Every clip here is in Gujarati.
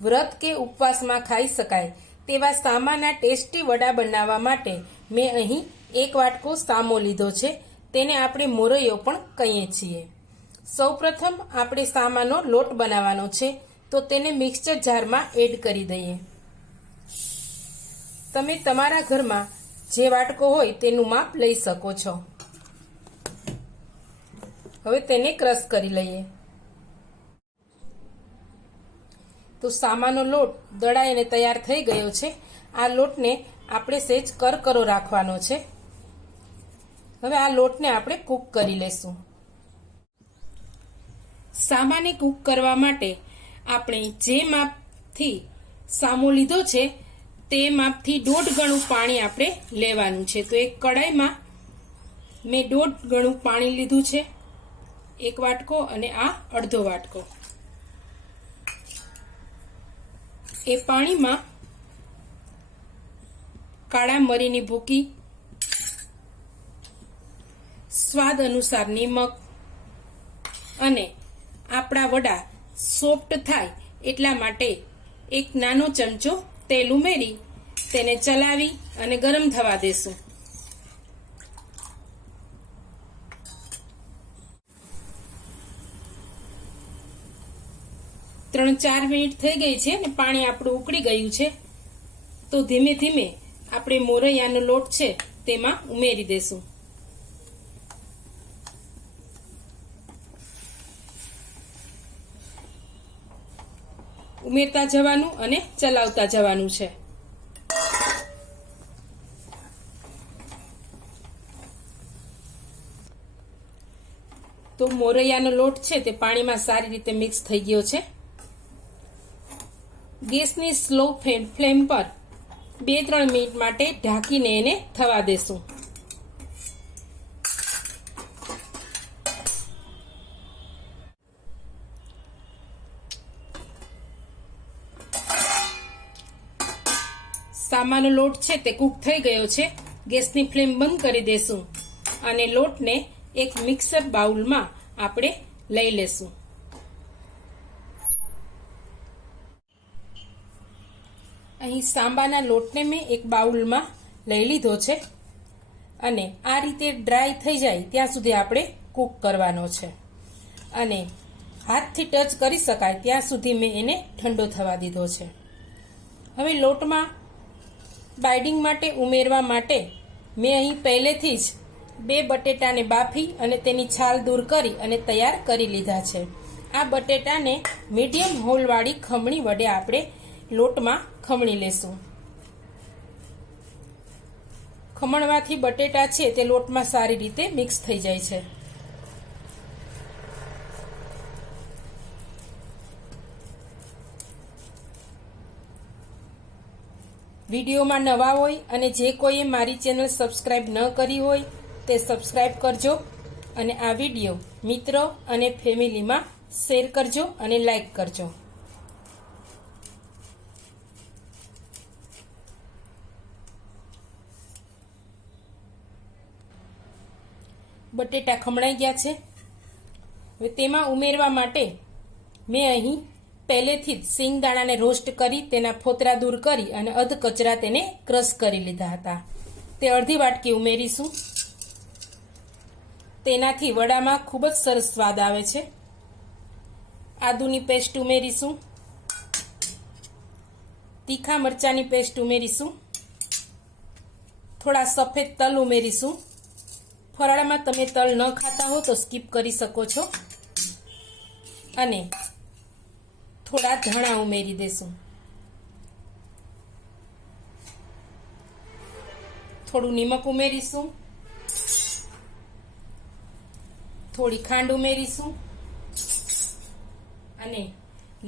વ્રત કે ઉપવાસમાં ખાઈ શકાય તેવા સામાના ટેસ્ટી વડા બનાવવા માટે મેં અહીં 1 વાટકો સામો લીધો છે. તેને આપણે મોરૈયો પણ કહીએ છીએ. સૌપ્રથમ આપણે સામાનો લોટ બનાવવાનો છે, તો તેને મિક્સર જારમાં એડ કરી દઈએ. તમે તમારા ઘરમાં જે વાટકો હોય તેનું માપ લઈ શકો છો. હવે તેને ક્રશ કરી લઈએ. તો સામાનો લોટ દળાઈને તૈયાર થઈ ગયો છે. આ લોટને આપણે સહેજ કરકરો રાખવાનો છે. હવે આ લોટને આપણે કૂક કરી લેશું. સામાને કૂક કરવા માટે આપણે જે માપથી સામો લીધો છે તે માપથી 1.5 ગણું પાણી આપણે લેવાનું છે. તો એક કડાઈમાં મેં 1.5 ગણું પાણી લીધું છે, 1 વાટકો અને આ અડધો વાટકો. એ પાણીમાં કાળા મરીની ભૂકી, સ્વાદ અનુસાર નિમક અને આપણા વડા સોફ્ટ થાય એટલા માટે 1 નાનો ચમચો તેલ ઉમેરી તેને ચલાવી અને ગરમ થવા દેશું. ત્રણ 4 મિનિટ થઈ ગઈ છે અને પાણી આપણું ઉકળી ગયું છે. તો ધીમે ધીમે આપણે મોરૈયાનો લોટ છે તેમાં ઉમેરી દેશું. ઉમેરતા જવાનું અને ચલાવતા જવાનું છે. તો મોરૈયાનો લોટ છે તે પાણીમાં સારી રીતે મિક્સ થઈ ગયો છે. ગેસની સ્લો ફ્લેમ પર 2-3 મિનિટ માટે ઢાંકીને એને થવા દેશું. સામાનો લોટ છે તે કૂક થઈ ગયો છે. ગેસની ફ્લેમ બંધ કરી દેશું અને લોટને એક મિક્સર બાઉલમાં આપણે લઈ લેશું. અહીં સાંબાના લોટને મેં એક બાઉલમાં લઈ લીધો છે અને આ રીતે ડ્રાય થઈ જાય ત્યાં સુધી આપણે કૂક કરવાનો છે અને હાથથી ટચ કરી શકાય ત્યાં સુધી મેં એને ઠંડો થવા દીધો છે. હવે લોટમાં બાઇડિંગ માટે ઉમેરવા માટે મેં અહીં પહેલેથી જ 2 બટેટાને બાફી અને તેની છાલ દૂર કરી અને તૈયાર કરી લીધા છે. આ બટેટાને મીડિયમ હોલવાળી ખમણી વડે આપણે લોટમાં ખમણી લેશું. ખમણવાથી બટેટા છે તે લોટમાં સારી રીતે મિક્સ થઈ જાય છે. વિડીયોમાં નવા હોય અને જે કોઈએ મારી ચેનલ સબસ્ક્રાઇબ ન કરી હોય તે સબસ્ક્રાઇબ કરજો અને આ વિડીયો મિત્રો અને ફેમિલીમાં શેર કરજો અને લાઈક કરજો. બટેટા ખમણાઈ ગયા છે. હવે તેમાં ઉમેરવા માટે મેં અહીં પહેલેથી જ સિંગદાણાને રોસ્ટ કરી તેના ફોતરા દૂર કરી અને અધ કચરા તેને ક્રશ કરી લીધા હતા. તે અડધી વાટકી ઉમેરીશું. તેનાથી વડામાં ખૂબ જ સરસ સ્વાદ આવે છે. આદુની પેસ્ટ ઉમેરીશું. તીખા મરચાની પેસ્ટ ઉમેરીશું. થોડા સફેદ તલ ઉમેરીશું. ફરાળમાં તમે તલ ન ખાતા હો તો સ્કીપ કરી શકો છો. અને થોડા ધાણા ઉમેરી દેશું. થોડું નિમક ઉમેરીશું. થોડી ખાંડ ઉમેરીશું અને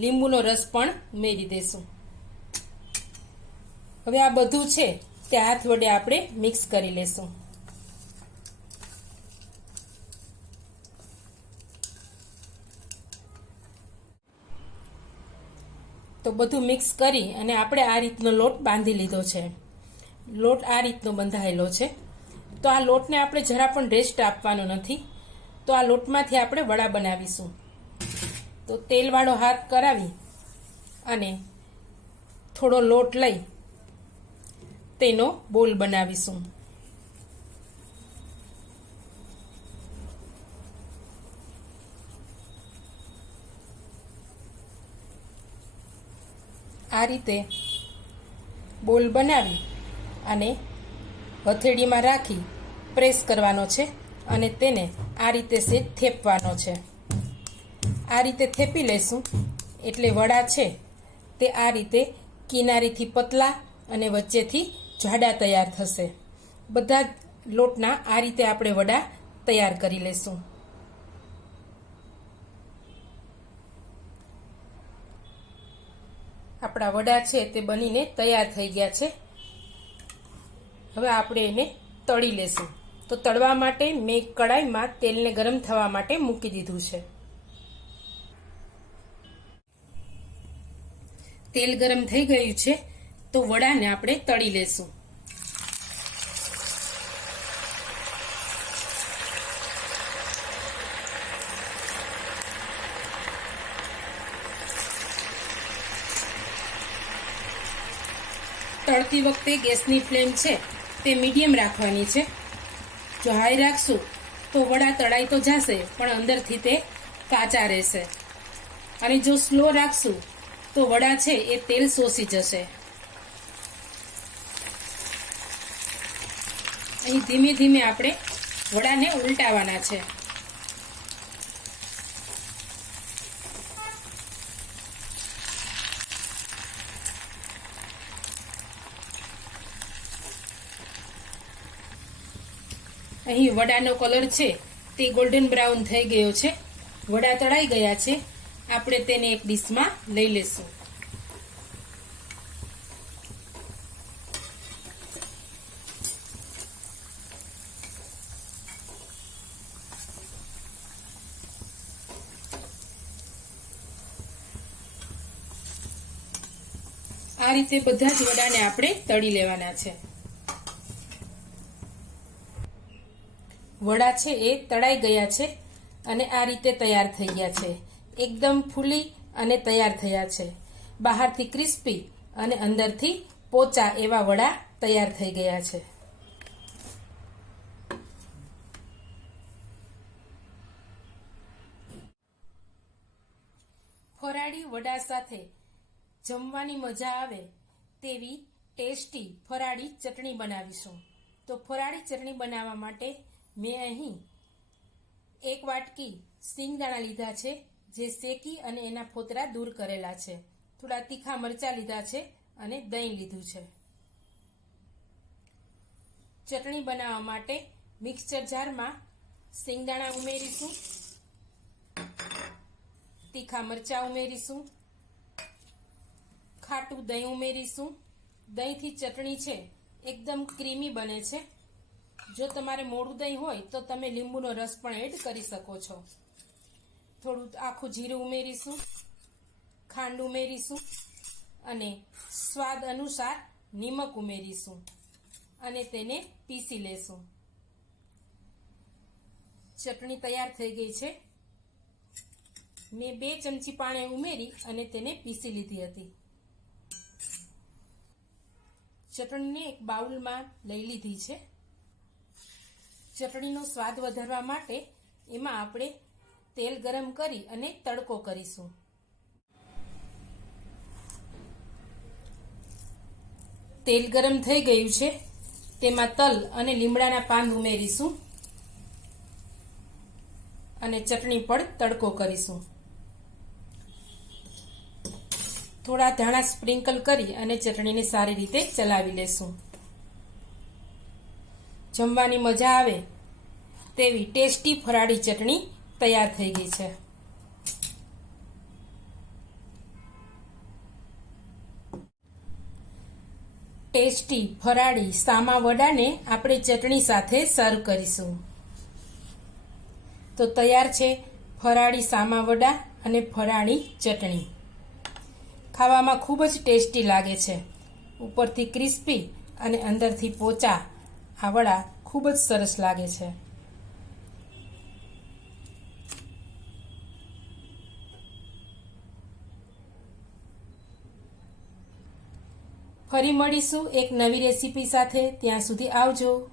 લીંબુનો રસ પણ ઉમેરી દેશું. હવે આ બધું છે તે હાથ વડે આપણે મિક્સ કરી લેશું. તો બધું મિક્સ કરી અને આપણે આ રીતનો લોટ બાંધી લીધો છે. લોટ આ રીતનો બંધાયેલો છે. તો આ લોટને આપણે જરા પણ રેસ્ટ આપવાનો નથી. તો આ લોટમાંથી આપણે વડા બનાવીશું. તો તેલવાળો હાથ કરાવી અને થોડો લોટ લઈ તેનો બોલ બનાવીશું. આ રીતે બોલ બનાવી અને હથેળીમાં રાખી પ્રેસ કરવાનો છે અને તેને આ રીતે સેજ થેપવાનો છે. આ રીતે થેપી લેશું એટલે વડા છે તે આ રીતે કિનારીથી પતલા અને વચ્ચેથી જાડા તૈયાર થશે. બધા લોટના આ રીતે આપણે વડા તૈયાર કરી લેશું. આપણા વડા છે તે બનીને તૈયાર થઈ ગયા છે. હવે આપણે એને તળી લેશું. તો તળવા માટે મેં કડાઈમાં તેલને ગરમ થવા માટે મૂકી દીધું છે. તેલ ગરમ થઈ ગયું છે તો વડાને આપણે તળી લેશું. તળતી વખતે ગેસની ફ્લેમ છે તે મીડિયમ રાખવાની છે. જો હાઈ રાખશું તો વડા તળાઈ તો જશે પણ અંદરથી તે કાચા રહેશે, અને જો સ્લો રાખશું તો વડા છે એ તેલ શોષી જશે. અહીં ધીમે ધીમે આપણે વડાને ઉલટાવવાના છે. અહીં વડાનો કલર છે તે ગોલ્ડન બ્રાઉન થઈ ગયો છે. વડા તળાઈ ગયા છે. આપણે તેને એક ડીશમાં લઈ લેશું. આ રીતે બધા જ વડાને આપણે તળી લેવાના છે. વડા છે એ તળાઈ ગયા છે અને આ રીતે તૈયાર થઈ ગયા છે. એકદમ ફૂલી અને તૈયાર થયા છે. બહારથી ક્રિસ્પી અને અંદરથી પોચા એવા વડા તૈયાર થઈ ગયા છે. ફરાળી વડા સાથે જમવાની મજા આવે તેવી ટેસ્ટી ફરાળી ચટણી બનાવીશું. તો ફરાળી ચટણી બનાવવા માટે મેં અહીં 1 વાટકી સિંગદાણા લીધા છે, જે શેકી અને એના ફોતરા દૂર કરેલા છે. થોડા તીખા મરચાં લીધા છે અને દહીં લીધું છે. ચટણી બનાવવા માટે મિક્સર જારમાં સિંગદાણા ઉમેરીશું, તીખા મરચાં ઉમેરીશું, ખાટું દહીં ઉમેરીશું. દહીંથી ચટણી છે એકદમ ક્રીમી બને છે. જો તમારે મોડું દહીં હોય તો તમે લીંબુનો રસ પણ એડ કરી શકો છો. થોડું આખું જીરું ઉમેરીશું, ખાંડ ઉમેરીશું અને સ્વાદ અનુસાર નિમક ઉમેરીશું અને તેને પીસી લેશું. ચટણી તૈયાર થઈ ગઈ છે. મેં 2 ચમચી પાણી ઉમેરી અને તેને પીસી લીધી હતી. ચટણીને એક બાઉલમાં લઈ લીધી છે. ચટણીનો સ્વાદ વધારવા માટે એમાં આપણે તેલ ગરમ કરી અને તડકો કરીશું. તેલ ગરમ થઈ ગયું છે. તેમાં તલ અને લીમડાના પાન ઉમેરીશું અને ચટણી પર તડકો કરીશું. થોડા ધાણા સ્પ્રિંકલ કરી અને ચટણીને સારી રીતે ચલાવી લેશું. જમવાની મજા આવે તેવી ટેસ્ટી ફરાળી ચટણી તૈયાર થઈ ગઈ છે. ટેસ્ટી ફરાળી સામા વડાને આપણે ચટણી સાથે સર્વ કરીશું. તો તૈયાર છે ફરાળી સામા વડા અને ફરાળી ચટણી. ખાવામાં ખૂબ જ ટેસ્ટી લાગે છે. ઉપરથી ક્રિસ્પી અને અંદરથી પોચા આ વડા ખૂબ જ સરસ લાગે છે. ફરી મળીશું એક નવી રેસીપી સાથે. ત્યાં સુધી આવજો.